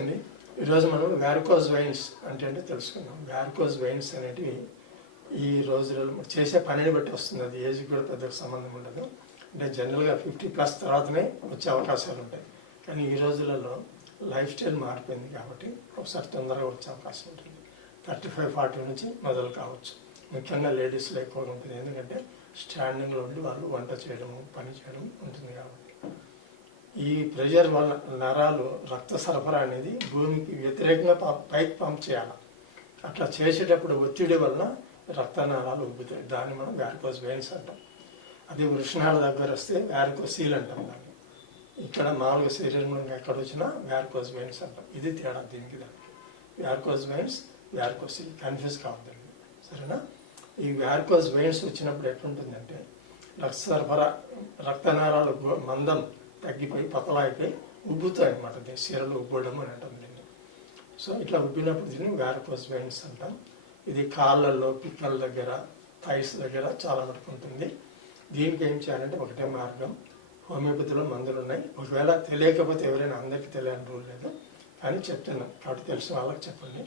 అండి ఈరోజు మనం వ్యారికోజ్ వెయిన్స్ అంటే తెలుసుకుందాం. వ్యారికోజ్ వెయిన్స్ అనేటివి ఈ రోజులలో చేసే పనిని బట్టి వస్తుంది. అది ఏజ్కి కూడా పెద్దగా సంబంధం ఉండదు. అంటే జనరల్గా 50+ తర్వాతనే వచ్చే అవకాశాలు ఉంటాయి. కానీ ఈ రోజులలో లైఫ్ స్టైల్ మారిపోయింది కాబట్టి ఒకసారి తొందరగా వచ్చే అవకాశం ఉంటుంది. 35-40 నుంచి మొదలు కావచ్చు. ముఖ్యంగా లేడీస్లో ఎక్కువగా ఉంటుంది. ఎందుకంటే స్టాండింగ్లో ఉండి వాళ్ళు వంట చేయడము పని చేయడం ఉంటుంది కాబట్టి. ఈ ప్రెషర్ వల్ల నరాలు రక్త సరఫరా అనేది భూమికి వ్యతిరేకంగా పైకి పంప్ చేయాలి. అట్లా చేసేటప్పుడు ఒత్తిడి వలన రక్త నాళాలు ఉబ్బుతాయి. దాన్ని మనం వ్యారికోజ్ వెయిన్స్ అంటాం. అది వృషణాల దగ్గర వస్తే వ్యారికోసీల్ అంటాం. దాన్ని ఇక్కడ మామూలుగా శరీరంలో ఎక్కడ వచ్చినా వ్యారికోజ్ వెయిన్స్ అంటాం. ఇది తేడా దీనికి దానికి. వ్యారికోజ్ వెయిన్స్ వ్యారికోసీల్ కన్ఫ్యూజ్ కావద్దండి, సరేనా? ఈ వ్యారికోజ్ వెయిన్స్ వచ్చినప్పుడు ఎట్లుంటుందంటే రక్త సరఫరా రక్తనాళాలు మందం తగ్గిపోయి పతలా అయిపోయి ఉబ్బుతాయి అన్నమాట. దీన్ని సిరలు ఉబ్బడం అని అంటాం దీన్ని. సో ఇట్లా ఉబ్బినప్పుడు దీన్ని వ్యారికోజ్ వెయిన్స్ అంటాం. ఇది కాళ్ళల్లో పిక్కల దగ్గర థైస్ దగ్గర చాలా మటుకు ఉంటుంది. దీనికి ఏం చేయాలంటే ఒకటే మార్గం. హోమియోపతిలో మందులు ఉన్నాయి. ఒకవేళ తెలియకపోతే ఎవరైనా, అందరికీ తెలియని రూల్ లేదు కానీ చెప్తున్నాం కాబట్టి తెలిసిన వాళ్ళకి చెప్పండి.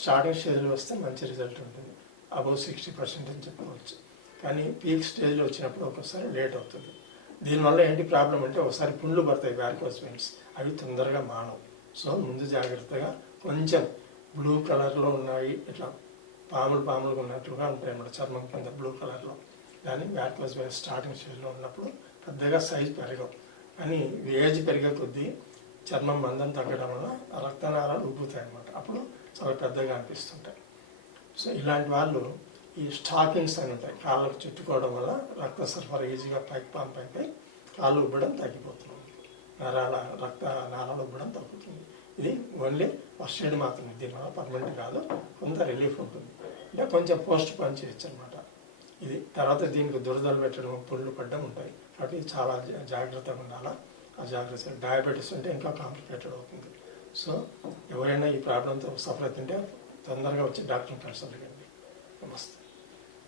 స్టార్టింగ్ స్టేజ్లో వస్తే మంచి రిజల్ట్ ఉంటుంది. అబౌవ్ 60% అని చెప్పవచ్చు. కానీ పీక్ స్టేజ్లో వచ్చినప్పుడు ఒకసారి లేట్ అవుతుంది. దీనివల్ల ఏంటి ప్రాబ్లం అంటే ఒకసారి పుండ్లు పడతాయి వ్యారికోజ్ వెయిన్స్. అవి తొందరగా మానవు. సో ముందు జాగ్రత్తగా కొంచెం బ్లూ కలర్లో ఉన్నాయి, ఇట్లా పాములుగా ఉన్నట్లుగా ఉంటాయి అన్నమాట. చర్మం కింద బ్లూ కలర్లో. దాన్ని వ్యారికోజ్ వెయిన్స్ స్టార్టింగ్ స్టేజ్లో ఉన్నప్పుడు పెద్దగా సైజు పెరగవు. కానీ ఏజ్ పెరిగే కొద్దీ చర్మం మందం తగ్గడం వల్ల రక్తనాళాలు ఉబ్బుతాయి అన్నమాట. అప్పుడు చాలా పెద్దగా అనిపిస్తుంటాయి. సో ఇలాంటి వాళ్ళు ఈ స్టాకింగ్స్ అని ఉంటాయి, కాళ్ళకు చుట్టుకోవడం వల్ల రక్త సరఫరా ఈజీగా పైకి పంప్ అయిపోయి కాళ్ళు ఉబ్బడం తగ్గిపోతుంది. రక్త నాళాలు ఉబ్బడం తగ్గుతుంది. ఇది ఓన్లీ ఫస్ట్ ఎయిడ్ మాత్రమే. దీనివల్ల పర్మనెంట్ కాదు, కొంత రిలీఫ్ ఉంటుంది. అంటే కొంచెం పోస్ట్ పని చేయొచ్చు అనమాట. ఇది తర్వాత దీనికి దురదలు పెట్టడం, పుండ్లు పడడం ఉంటాయి. కాబట్టి చాలా జాగ్రత్తగా ఉండాలా. ఆ జాగ్రత్త డయాబెటీస్ ఉంటే ఇంకా కాంప్లికేటెడ్ అవుతుంది. సో ఎవరైనా ఈ ప్రాబ్లంతో సఫర్ అవుతుంటే తొందరగా వచ్చి డాక్టర్ని కన్సల్ట్ చేయండి. నమస్తే.